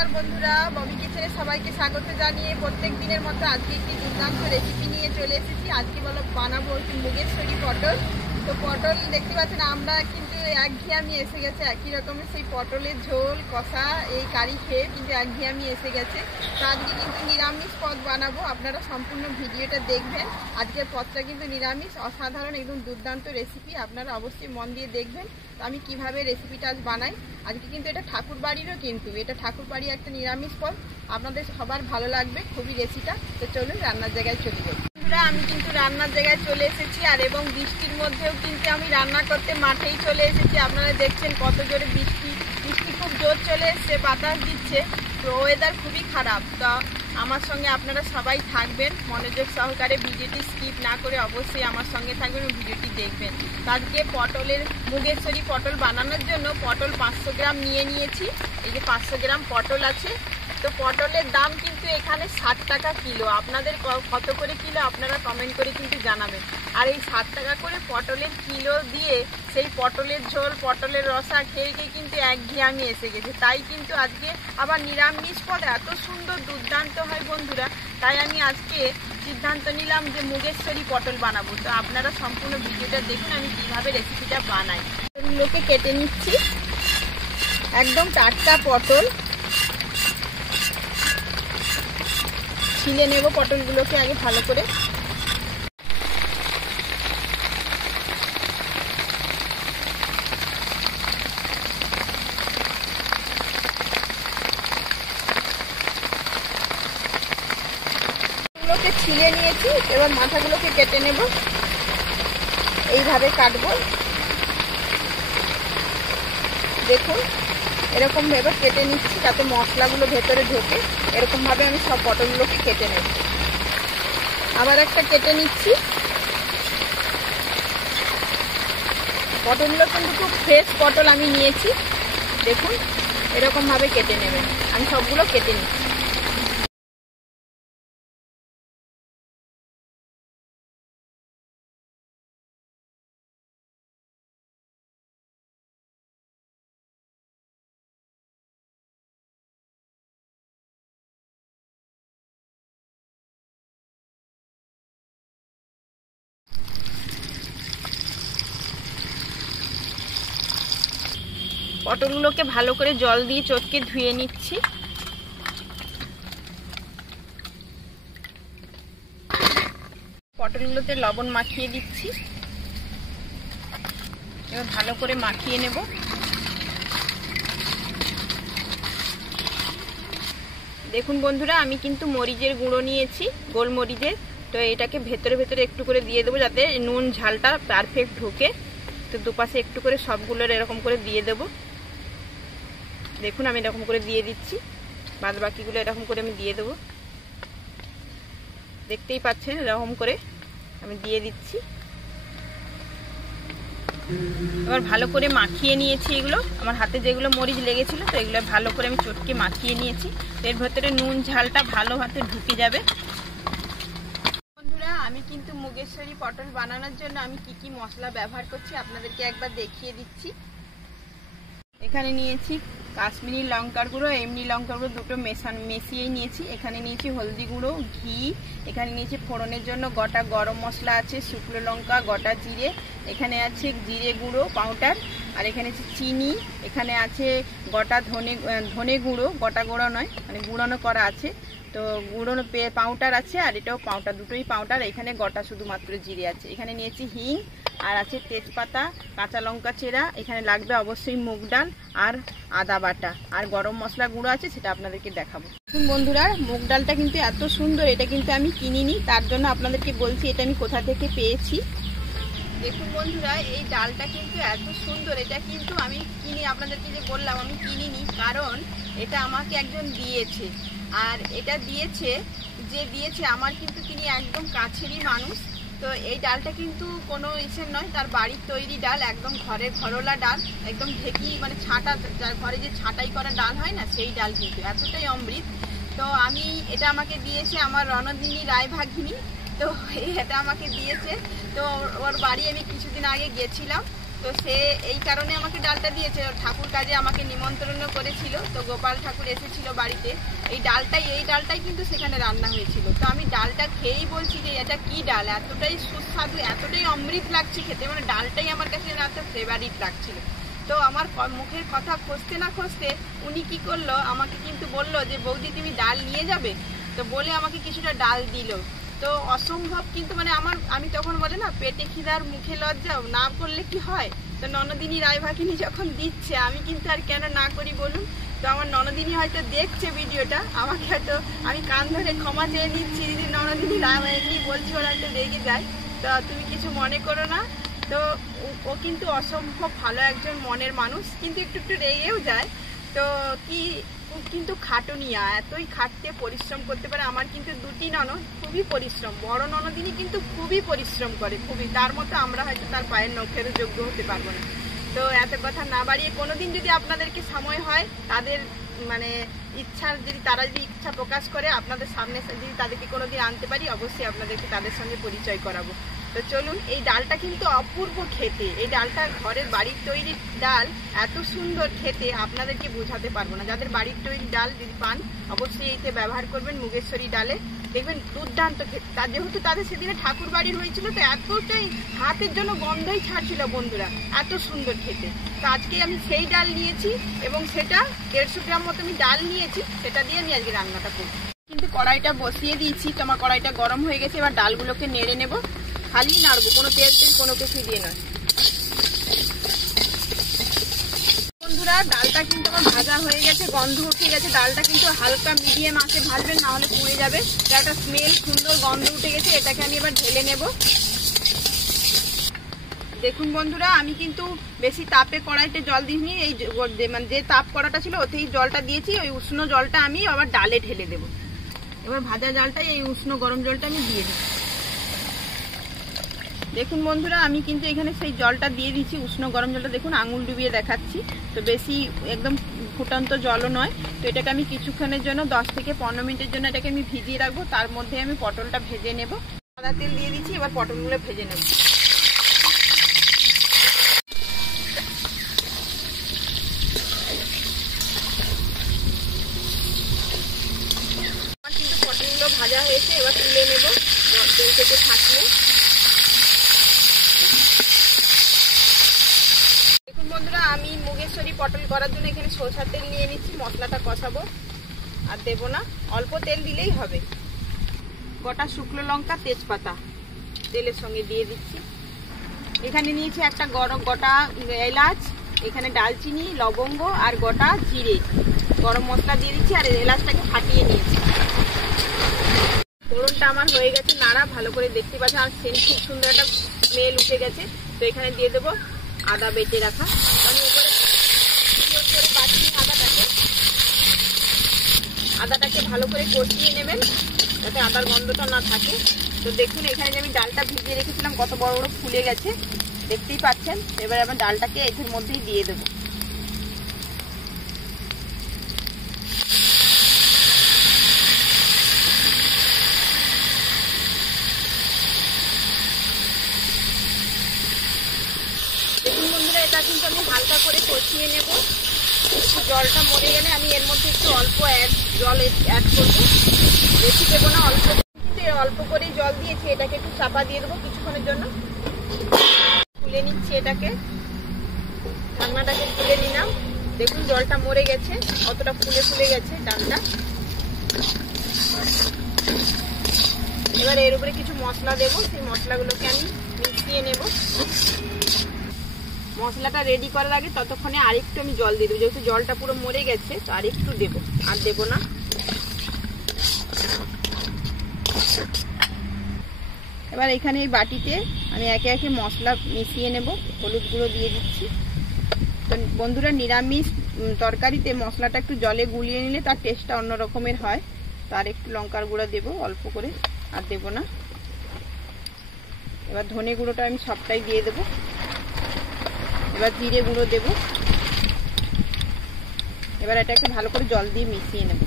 নমস্কার বন্ধুরা, ববি কিচেনে সবাইকে স্বাগত জানিয়ে প্রত্যেক দিনের মতো আজকে একটি দুর্দান্ত রেসিপি নিয়ে চলে এসেছি। আজকে বানাবো একটি মুগেশ্বরী পটল। তো পটল দেখতে পাচ্ছেন, আমরা কিন্তু একঘেয়েমি এসে গেছে একই রকমের সেই পটলের ঝোল কষা এই কারি খেয়ে কিন্তু একঘেয়েমি এসে গেছে। তো আজকে কিন্তু নিরামিষ পদ বানাবো, আপনারা সম্পূর্ণ ভিডিওটা দেখবেন। আজকের পদটা কিন্তু নিরামিষ, অসাধারণ একদম দুর্দান্ত রেসিপি, আপনারা অবশ্যই মন দিয়ে দেখবেন। তো আমি কিভাবে রেসিপিটা আজ বানাই, আজকে কিন্তু এটা ঠাকুর বাড়িরও, কিন্তু এটা ঠাকুর বাড়ি একটা নিরামিষ পদ, আপনাদের সবার ভালো লাগবে খুবই রেসিপিটা। তো চলুন রান্নার জায়গায় চলে যাই। আমি কিন্তু রান্নার জায়গায় চলে এসেছি, আর এবং বৃষ্টির মধ্যেও কিন্তু আমি রান্না করতে মাঠেই চলে এসেছি। আপনারা দেখছেন কত জোরে বৃষ্টি খুব জোর চলে এসছে, বাতাস দিচ্ছে, তো ওয়েদার খুবই খারাপ। তো আমার সঙ্গে আপনারা সবাই থাকবেন, মনোযোগ সহকারে ভিডিওটি স্কিপ না করে অবশ্যই আমার সঙ্গে থাকবেন এবং ভিডিওটি দেখবেন। তো আজকে মুগেশ্বরী পটল বানানোর জন্য পটল 500 গ্রাম নিয়ে নিয়েছি। এই যে 500 গ্রাম পটল আছে। তো পটলের দাম কিন্তু এখানে 60 টাকা কিলো। আপনাদের কত করে কিলো আপনারা কমেন্ট করে কিন্তু জানাবেন। আর এই 60 টাকা করে পটলের কিলো দিয়ে সেই পটলের ঝোল পটলের রসা খেয়ে কিন্তু একঘেয়েমি এসে গেছে। তাই কিন্তু আজকে আবার নিরামিষ পদ এত সুন্দর দুর্দান্ত হয় বন্ধুরা, তাই আমি আজকে সিদ্ধান্ত নিলাম যে মুগেশ্বরী পটল বানাবো। তো আপনারা সম্পূর্ণ ভিডিওটা দেখুন আমি কিভাবে রেসিপিটা বানাই। এগুলোকে কেটে নিচ্ছি, একদম টাটকা পটল ছিলে নেব। পটলগুলোকে আগে ভালো করে ছিলে নিয়েছি, এবার মাথাগুলোকে কেটে নেব। এইভাবে কাটবো, দেখুন এরকম ভাবে কেটে নিচ্ছি যাতে মশলাগুলো ভেতরে ঢোকে। এরকম ভাবে আমি সব পটলগুলোকে কেটে নেব। আবার একটা কেটে নিচ্ছি। পটলগুলো কিন্তু খুব ফ্রেশ পটল আমি নিয়েছি, দেখুন এরকম ভাবে কেটে নেবেন। আমি সবগুলো কেটে নিচ্ছি। পটলগুলোকে ভালো করে জল দিয়ে চটকে ধুয়ে নিচ্ছি। পটলগুলোতে লবণ মাখিয়ে দিচ্ছি, এবার ভালো করে মাখিয়ে নেব। দেখুন বন্ধুরা, আমি কিন্তু মরিচের গুঁড়ো নিয়েছি, গোলমরিচের। তো এটাকে ভেতরে ভেতরে একটু করে দিয়ে দেবো যাতে নুন ঝালটা পারফেক্ট ঢোকে। তো দুপাশে একটু করে সবগুলোর এরকম করে দিয়ে দেবো। দেখুন আমি এরকম করে দিয়ে দিচ্ছি, বাদ বাকিগুলো এরকম করে আমি দিয়ে দেবো। দেখতেই পাচ্ছেন এরকম করে আমি দিয়ে দিচ্ছি। এবার ভালো করে মাখিয়ে নিয়েছি এগুলো, আমার হাতে যেগুলো মরিচ লেগেছিল তো এগুলো ভালো করে আমি চটকে মাখিয়ে নিয়েছি। এর ভেতরে নুন ঝালটা ভালো হাতে ঢুকে যাবে। বন্ধুরা, আমি কিন্তু মুগেশ্বরী পটল বানানোর জন্য আমি কি মশলা ব্যবহার করছি আপনাদেরকে একবার দেখিয়ে দিচ্ছি। এখানে নিয়েছি কাশ্মীরি লঙ্কার গুঁড়ো, এমনি লঙ্কার গুঁড়ো দুটো মিশিয়েই নিয়েছি। এখানে নিয়েছি হলদি গুঁড়ো, ঘি, এখানে নিয়েছি ফোড়নের জন্য গোটা গরম মশলা আছে, শুকনো লঙ্কা, গোটা জিরে, এখানে আছে জিরে গুঁড়ো পাউডার, আর এখানে আছে চিনি, এখানে আছে গোটা ধনে গুঁড়ো, গোটা গুঁড়ো নয় মানে গুঁড়োনো করা আছে। তো গুঁড়োনো পাউডার আছে, আর এটাও পাউডার, দুটোই পাউডার। এখানে গোটা শুধুমাত্র জিরে আছে। এখানে নিয়েছি হিং, আর আছে তেজপাতা, কাঁচা লঙ্কা চেরা, এখানে লাগবে অবশ্যই মুগ ডাল আর আদা বাটা, আর গরম মশলা গুঁড়ো আছে, সেটা আপনাদেরকে দেখাবো। বন্ধুরা, মুগ ডালটা কিন্তু এত সুন্দর, এটা কিন্তু আমি কিনিনি, তার জন্য আপনাদেরকে বলছি এটা আমি কোথা থেকে পেয়েছি। দেখুন বন্ধুরা, এই ডালটা কিন্তু এত সুন্দর, এটা কিন্তু আমি আপনাদেরকে যে বললাম আমি কিনিনি, কারণ এটা আমাকে একজন দিয়েছে। আর এটা দিয়েছে আমার কিন্তু তিনি একদম কাছেরই মানুষ। তো এই ডালটা কিন্তু কোনো ইসের নয়, তার বাড়ির তৈরি ডাল, একদম ঘরোলা ডাল, একদম ঢেকি মানে ছাঁটা, ঘরে যে ছাঁটাই করা ডাল হয় না, সেই ডাল কিন্তু এতটাই অমৃত। তো এটা আমাকে দিয়েছে আমার রণদিনী রায় ভাগিনী। তো এটা আমাকে দিয়েছে। তো ওর বাড়ি আমি কিছুদিন আগে গেছিলাম। তো সে এই কারণে আমাকে ডালটা দিয়েছে। ঠাকুর কাজে আমাকে নিমন্ত্রণ করেছিল, তো গোপাল ঠাকুর এসেছিল বাড়িতে। এই ডালটাই কিন্তু সেখানে রান্না হয়েছিল। তো আমি ডালটা খেয়েই বলছি যে এটা কি ডাল, এতটাই সুস্বাদু, এতটাই অমৃত লাগছে খেতে, মানে ডালটাই আমার কাছে এত ফেভারিট লাগছিল। তো আমার মুখের কথা খসতে না খসতে উনি কি করলো, আমাকে কিন্তু বললো যে বৌদি তুমি ডাল নিয়ে যাবে, তো বলে আমাকে কিছুটা ডাল দিল। তো অসম্ভব কিন্তু মানে আমি তখন বলে না পেটে খিদার মুখে লজ্জা, না করলে কি হয়। তো ননদিনী রায়ভাগিনী যখন দিচ্ছে আমি কিন্তু আর কেন না করি বলুন। তো আমার ননদিনী হয়তো দেখছে ভিডিওটা, আমাকে হয়তো আমি কান ধরে ক্ষমা চেয়ে নিচ্ছি যদি ননদিনী রায়ভাগিনী বলছি ওরা হয়তো রেগে যায়, তো তুমি কিছু মনে করো না। তো ও কিন্তু অসম্ভব ভালো একজন মনের মানুষ, কিন্তু একটু রেগেও যায়। তো কিন্তু খাটুনিয়া, এতই খাটতে পরিশ্রম করতে পারে। আমার কিন্তু দুটি ননদ খুবই পরিশ্রম, বড় ননদিনী কিন্তু খুবই পরিশ্রম করে, খুবই, তার মতো আমরা হয়তো তার পায়ের নখেরও যোগ্য হতে পারবো না। তো এত কথা না বাড়িয়ে কোনোদিন যদি আপনাদেরকে সময় হয়, তাদের মানে তারা যদি ইচ্ছা প্রকাশ করে আপনাদের সামনে যদি তাদেরকে কোনোদিন আনতে পারি, অবশ্যই আপনাদেরকে তাদের সঙ্গে পরিচয় করাবো। তো চলুন, এই ডালটা কিন্তু অপূর্ব খেতে। এই ডালটা ঘরের বাড়ির তৈরি ডাল, এত সুন্দর খেতে আপনাদেরকে বোঝাতে পারবো না। যাদের বাড়ির তৈরি ডাল যদি পান, অবশ্যই এইতে ব্যবহার করবেন মুগেশ্বরী ডালে, দেখবেন দুর্দান্ত খেতে। যেহেতু তাদের সেদিনে ঠাকুর বাড়ির হয়েছিল, তো এতটাই হাতের জন্য গন্ধই ছাড়ছিল বন্ধুরা, এত সুন্দর খেতে। তো আজকে আমি সেই ডাল নিয়েছি এবং সেটা 150 গ্রাম মতো আমি ডাল নিয়েছি, সেটা দিয়ে আমি আজকে রান্নাটা করব। কিন্তু কড়াইটা বসিয়ে দিয়েছি, তো আমার কড়াইটা গরম হয়ে গেছে। এবার ডালগুলোকে নেড়ে নেব, খালি নাড়বো, কোনো তেল কোনো কিছু দিয়ে নয়। বন্ধুরা ডালটা কিন্তু আমার ভাজা হয়ে গেছে, গন্ধ উঠে গেছে। ডালটা কিন্তু হালকা মিডিয়াম আঁচে ভাজবেন, না হলে পুড়ে যাবে। একটা স্মেল সুন্দর গন্ধ উঠে গেছে, এটাকে আমি এবার ঢেলে নেব। দেখুন বন্ধুরা, আমি কিন্তু বেশি তাপে কড়াইতে জল দিইনি, এই মানে যে তাপ কড়াটা ছিল ওতেই জলটা দিয়েছি। ওই উষ্ণ জলটা আমি আবার ডালে ঢেলে দেব। এবার ভাজা জলটাই এই উষ্ণ গরম জলটা আমি দিয়ে দেব। দেখুন বন্ধুরা, আমি কিন্তু এখানে সেই জলটা দিয়ে দিচ্ছি, উষ্ণ গরম জলটা। দেখুন আঙুল ডুবিয়ে দেখাচ্ছি, তো বেশি একদম ফুটন্ত জলও নয়। তো এটাকে আমি কিছুক্ষণের জন্য 10 থেকে 15 মিনিটের জন্য এটাকে আমি ভিজিয়ে রাখবো। তার মধ্যে আমি পটলটা ভেজে নেব। সাদা তেল দিয়ে দিচ্ছি, এবার পটলগুলো ভেজে নেব। আমার কিন্তু পটলগুলো ভাজা হয়েছে, এবার তুলে নেব তেল থেকে ছাঁকিয়ে। দেখুন বন্ধুরা, আমি মুগেশ্বরী পটল করার জন্য এখানে সরষের তেল নিয়ে নিচ্ছি। মশলাটা কষাবো, আর দেবো না, অল্প তেল দিলেই হবে। গোটা শুকনো লঙ্কা, তেজপাতা তেলের সঙ্গে দিয়ে দিচ্ছি। এখানে নিয়েছি একটা গোটা এলাচ, এখানে ডালচিনি, লবঙ্গ আর গোটা জিরে, গরম মশলা দিয়ে দিচ্ছি, আর এলাচটাকে ফাটিয়ে নিয়েছি। ফোড়নটা আমার হয়ে গেছে নাড়া, ভালো করে দেখতে পাচ্ছেন, আর সেন্ট খুব সুন্দর একটা স্মেল উঠে গেছে। তো এখানে দিয়ে দেবো আদা বেটে রাখা। আমি এবারে বাটিয়ে আদাটাকে ভালো করে কষিয়ে নেবেন, যাতে আদার গন্ধটা না থাকে। তো দেখুন এখানে যে আমি ডালটা ভিজিয়ে রেখেছিলাম কত বড় বড় ফুলে গেছে, দেখতেই পাচ্ছেন। এবার আমি ডালটাকে এর মধ্যেই দিয়ে দেবো। দেখুন বন্ধুরা, এটা কিন্তু আমি হালকা করে কষিয়ে নেব। একটু জলটা মরে গেলে আমি এর মধ্যে একটু অল্প জল অ্যাড করবো, বেশি দেবো না, অল্প করে জল দিয়েছি। এটাকে একটু চাপা দিয়ে দেবো কিছুক্ষণের জন্য। তুলে নিচ্ছি এটাকে, ঢাকনাটাকে তুলে নিলাম। দেখুন জলটা মরে গেছে, অতটা ফুলে গেছে ডালটা। এবার এর উপরে কিছু মশলা দেবো, সেই মশলাগুলোকে আমি মিশিয়ে নেব। মশলাটা রেডি করার আগে ততক্ষণে আরেকটু আমি জল দিয়ে দেবো, যেহেতু জলটা পুরো মরে গেছে, তো আরেকটু দেবো, আর দেবো না। এবার এখানে এই বাটিতে আমি একে একে মশলা মিশিয়ে নেব। হলুদ গুঁড়ো দিয়ে দিচ্ছি। তো বন্ধুরা, নিরামিষ তরকারিতে মশলাটা একটু জলে গুলিয়ে নিলে তার টেস্টটা অন্য রকমের হয়। তো আর একটু লঙ্কার গুঁড়ো দেবো অল্প করে, আর দেবো না। এবার ধনে গুঁড়োটা আমি সবটাই দিয়ে দেবো। এবার জিরে গুঁড়ো দেব। এবার এটাকে ভালো করে জল দিয়ে মিশিয়ে নেব।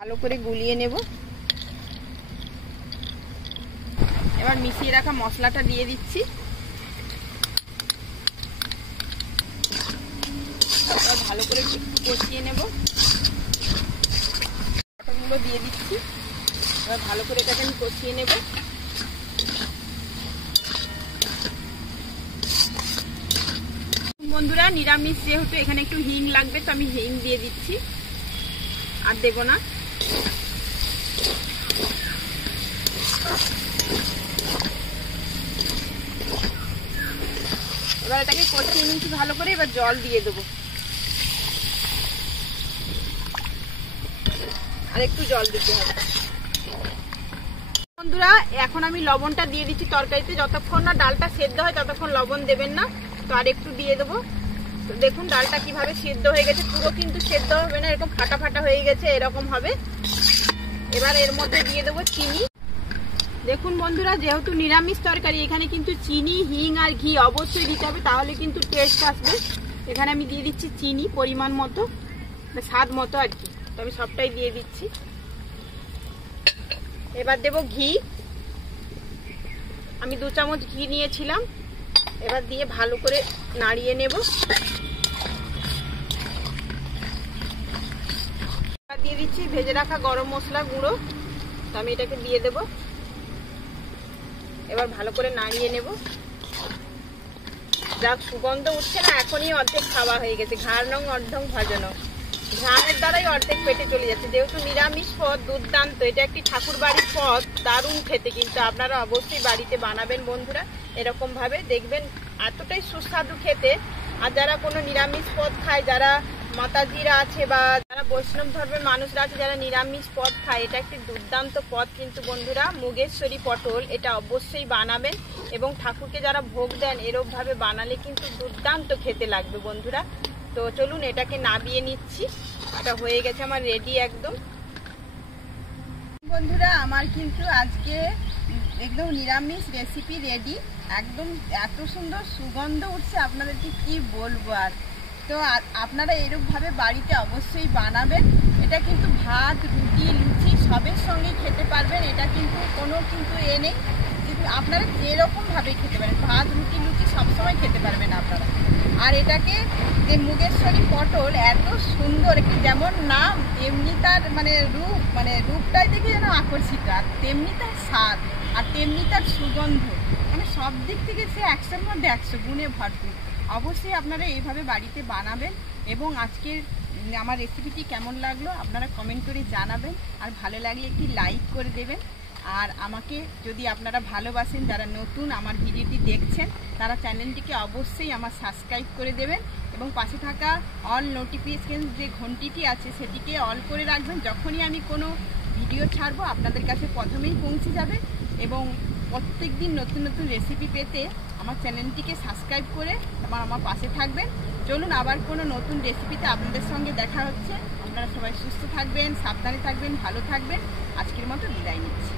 ভালো করে গুলিয়ে নেব। এবার মিশিয়ে রাখা মশলাটা দিয়ে দিচ্ছি। এবার ভালো করে কষিয়ে নেব। পটলগুলো দিয়ে দিচ্ছি। এবার ভালো করে এটাকে আমি কষিয়ে নেব। বন্ধুরা নিরামিষ যেহেতু এখানে একটু হিং লাগবে, তো আমি হিং দিয়ে দিচ্ছি, আর দেব না। এবার এটাকে কষিয়ে নিচ্ছি ভালো করে। এবার জল দিয়ে দেবো, আর একটু জল দিতে হবে। বন্ধুরা এখন আমি লবণটা দিয়ে দিচ্ছি তরকারিতে। যতক্ষণ না ডালটা সেদ্ধ হয় ততক্ষণ লবণ দেবেন না, তো আর একটু দিয়ে দেবো। তো দেখুন ডালটা কিভাবে সেদ্ধ হয়ে গেছে, পুরো কিন্তু সেদ্ধ হবে না, এরকম ফাটা ফাটা হয়ে গেছে, এরকম হবে। এবার এর মধ্যে দিয়ে দেবো চিনি। দেখুন বন্ধুরা যেহেতু নিরামিষ তরকারি, এখানে কিন্তু চিনি, হিং আর ঘি অবশ্যই দিতে হবে, তাহলে কিন্তু টেস্ট আসবে। এখানে আমি দিয়ে দিচ্ছি চিনি পরিমাণ মতো, স্বাদ মতো আর কি, তো আমি সবটাই দিয়ে দিচ্ছি। এবার দেব ঘি। আমি 2 চামচ ঘি নিয়েছিলাম। এবার দিয়ে ভালো করে নাড়িয়ে নেব। এবার দিয়ে দিচ্ছি ভেজে রাখা গরম মশলা গুঁড়ো, তো আমি এটাকে দিয়ে দেব। এবার ভালো করে নাড়িয়ে নেব। যা সুগন্ধ উঠছে না, এখনই অর্ধেক খাওয়া হয়ে গেছে। ঘাড় নং অর্ধং ভাজানো, ঘাড়ের দ্বারাই অর্ধেক পেটে চলে যাচ্ছে। যেহেতু নিরামিষ পদ, দুর্দান্ত, এটা একটি ঠাকুর বাড়ির পদ, দারুণ খেতে। কিন্তু আপনারা অবশ্যই বাড়িতে বানাবেন বন্ধুরা, এরকম ভাবে দেখবেন এতটাই সুস্বাদু খেতে। আর যারা কোনো নিরামিষ পদ খায়, যারা মাতাজিরা আছে বা যারা বৈষ্ণব ধর্মের মানুষরা আছে যারা নিরামিষ পদ খায়, এটা একটি দুর্দান্ত পদ কিন্তু বন্ধুরা। মুগেশ্বরী পটল, এটা অবশ্যই বানাবেন এবং ঠাকুরকে যারা ভোগ দেন এরকম ভাবে বানালে কিন্তু দুর্দান্ত খেতে লাগবে বন্ধুরা। তো চলুন এটাকে নাবিয়ে নিচ্ছি। এটা হয়ে গেছে আমার রেডি একদম। বন্ধুরা আমার কিন্তু আজকে একদম নিরামিষ রেসিপি রেডি, একদম এত সুন্দর সুগন্ধ উঠছে, আপনাদেরকে কি বলবো আর। তো আপনারা এরকমভাবে বাড়িতে অবশ্যই বানাবেন। এটা কিন্তু ভাত, রুটি, লুচি সবের সঙ্গে খেতে পারবেন। এটা কিন্তু কোনো কিন্তু নেই, আপনারা যেরকমভাবে খেতে পারেন, ভাত, রুটি, লুচি সবসময় খেতে পারবেন আপনারা। আর এটাকে যে মুগেশ্বরী পটল এত সুন্দর, একটি যেমন নাম তেমনি তার রূপটাই দেখে যেন আকর্ষিত, আর তেমনি তার স্বাদ, আর তেমনি তার সুগন্ধ, সব দিক থেকে সে 100-র মধ্যে 100 গুণে ভরপুর। অবশ্যই আপনারা এইভাবে বাড়িতে বানাবেন। এবং আজকের আমার রেসিপিটি কেমন লাগলো আপনারা কমেন্ট করে জানাবেন, আর ভালো লাগলে একটি লাইক করে দেবেন। আর আমাকে যদি আপনারা ভালোবাসেন, যারা নতুন আমার ভিডিওটি দেখছেন, তারা চ্যানেলটিকে অবশ্যই আমার সাবস্ক্রাইব করে দেবেন এবং পাশে থাকা অল নোটিফিকেশন যে ঘন্টিটি আছে সেটিকে অল করে রাখবেন। যখনই আমি কোনো ভিডিও ছাড়বো আপনাদের কাছে প্রথমেই পৌঁছে যাবে। এবং প্রত্যেক দিন নতুন নতুন রেসিপি পেতে আমার চ্যানেলটিকে সাবস্ক্রাইব করে আমার পাশে থাকবেন। চলুন আবার কোনো নতুন রেসিপিতে আপনাদের সঙ্গে দেখা হচ্ছে। আপনারা সবাই সুস্থ থাকবেন, সাবধানে থাকবেন, ভালো থাকবেন। আজকের মতো বিদায় নিচ্ছি।